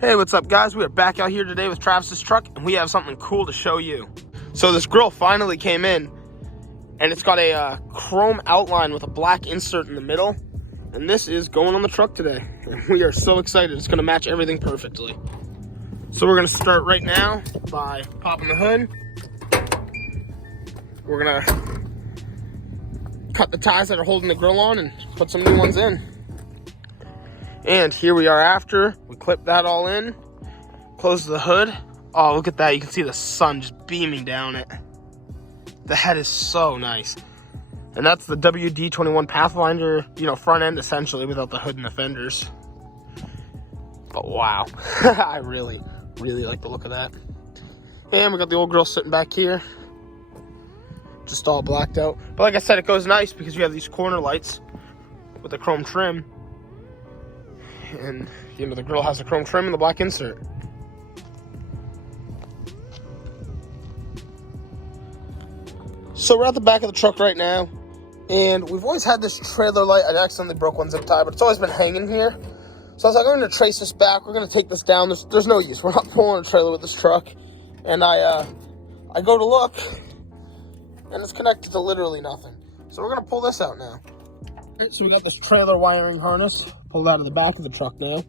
Hey, what's up guys? We are back out here today with Travis's truck and we have something cool to show you. So this grill finally came in and it's got a chrome outline with a black insert in the middle. And this is going on the truck today. And we are so excited. It's gonna match everything perfectly. So we're gonna start right now by popping the hood. We're gonna cut the ties that are holding the grill on and put some new ones in. And here we are after. We clip that all in, close the hood. Oh, look at that. You can see the sun just beaming down it. The head is so nice. And that's the WD-21 Pathfinder, front end essentially without the hood and the fenders. But wow, I really like the look of that. And we got the old grill sitting back here, just all blacked out. But like I said, it goes nice because you have these corner lights with the chrome trim. And the grill has the chrome trim and the black insert. So we're at the back of the truck right now, and we've always had this trailer light. I accidentally broke one zip tie, but it's always been hanging here. So I was like, I'm going to trace this back. We're going to take this down. There's no use. We're not pulling a trailer with this truck. And I go to look, and it's connected to literally nothing. So we're going to pull this out now. So we got this trailer wiring harness pulled out of the back of the truck now.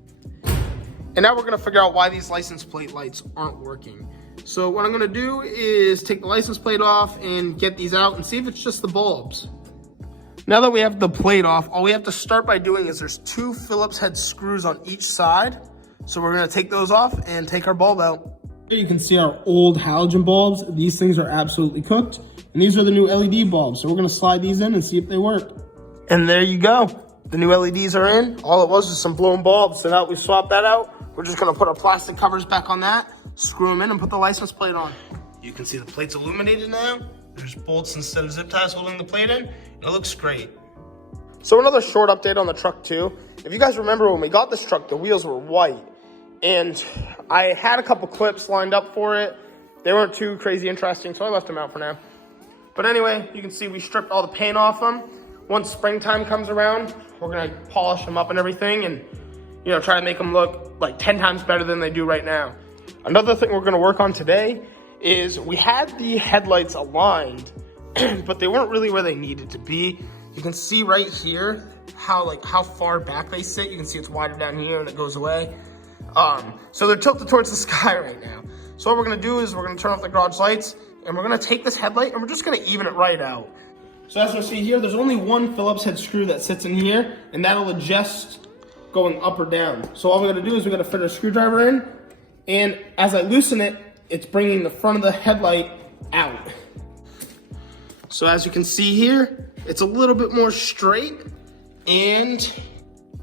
And now we're gonna figure out why these license plate lights aren't working. So what I'm gonna do is take the license plate off and get these out and see if it's just the bulbs. Now that we have the plate off, all we have to start by doing is there's 2 Phillips head screws on each side. So we're gonna take those off and take our bulb out. Here you can see our old halogen bulbs. These things are absolutely cooked. And these are the new LED bulbs. So we're gonna slide these in and see if they work. And there you go. The new LEDs are in. All it was some blown bulbs. So now that we swapped that out, we're just gonna put our plastic covers back on that, screw them in and put the license plate on. You can see the plate's illuminated now. There's bolts instead of zip ties holding the plate in. And it looks great. So another short update on the truck too. If you guys remember when we got this truck, the wheels were white. And I had a couple clips lined up for it. They weren't too crazy interesting, so I left them out for now. But anyway, you can see we stripped all the paint off them. Once springtime comes around, we're gonna polish them up and everything and, try to make them look like 10 times better than they do right now. Another thing we're gonna work on today is we had the headlights aligned, but they weren't really where they needed to be. You can see right here how far back they sit. You can see it's wider down here and it goes away. So they're tilted towards the sky right now. So what we're gonna do is we're gonna turn off the garage lights and we're gonna take this headlight and we're just gonna even it right out. So as you see here, there's only one Phillips head screw that sits in here, and that'll adjust going up or down. So all we gotta do is we gotta fit our screwdriver in, and as I loosen it, it's bringing the front of the headlight out. So as you can see here, it's a little bit more straight, and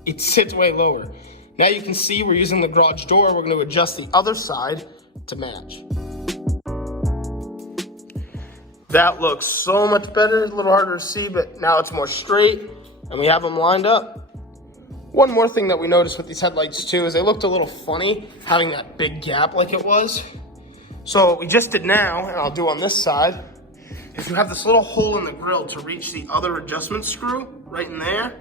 it sits way lower. Now you can see we're using the garage door. We're gonna adjust the other side to match. That looks so much better, a little harder to see, but now it's more straight and we have them lined up. One more thing that we noticed with these headlights too is they looked a little funny having that big gap like it was. So what we just did now, and I'll do on this side, is you have this little hole in the grill to reach the other adjustment screw right in there.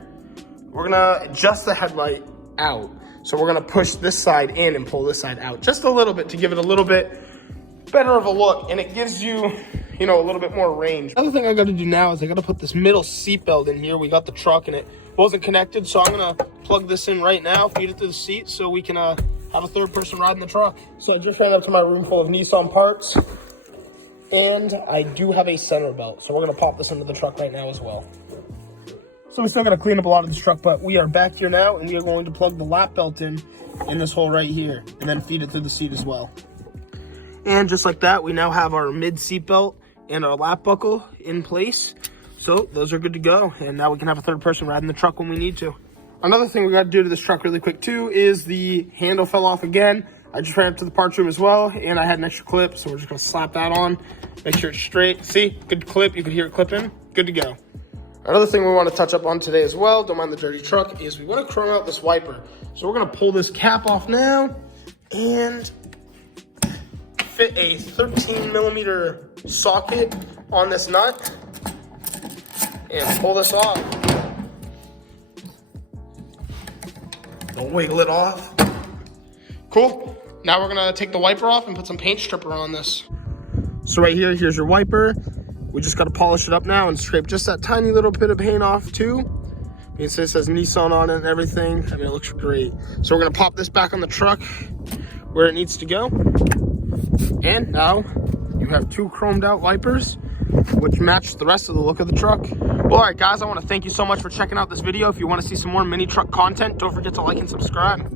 We're gonna adjust the headlight out. So we're gonna push this side in and pull this side out just a little bit to give it a little bit better of a look, and it gives you, a little bit more range. Another thing I gotta do now is I gotta put this middle seat belt in here. We got the truck and it wasn't connected, so I'm gonna plug this in right now, feed it to the seat so we can have a third person riding the truck. So I just ran up to my room full of Nissan parts, and I do have a center belt, so we're gonna pop this into the truck right now as well. So we still gotta clean up a lot of this truck, but we are back here now, and we are going to plug the lap belt in this hole right here, and then feed it to the seat as well. And just like that, we now have our mid seat belt and our lap buckle in place. So those are good to go. And now we can have a third person riding the truck when we need to. Another thing we got to do to this truck really quick too is the handle fell off again. I just ran up to the parts room as well, and I had an extra clip, so we're just gonna slap that on, make sure it's straight. See, good clip, you could hear it clipping, good to go. Another thing we want to touch up on today as well, don't mind the dirty truck, is we want to chrome out this wiper. So we're gonna pull this cap off now and fit a 13mm socket on this nut and pull this off. Don't wiggle it off. Cool. Now we're gonna take the wiper off and put some paint stripper on this. So right here, here's your wiper. We just gotta polish it up now and scrape just that tiny little bit of paint off too. It says Nissan on it and everything. I mean, it looks great. So we're gonna pop this back on the truck where it needs to go. And now you have 2 chromed out wipers, which match the rest of the look of the truck. Well, all right, guys, I want to thank you so much for checking out this video. If you want to see some more mini truck content, don't forget to like and subscribe.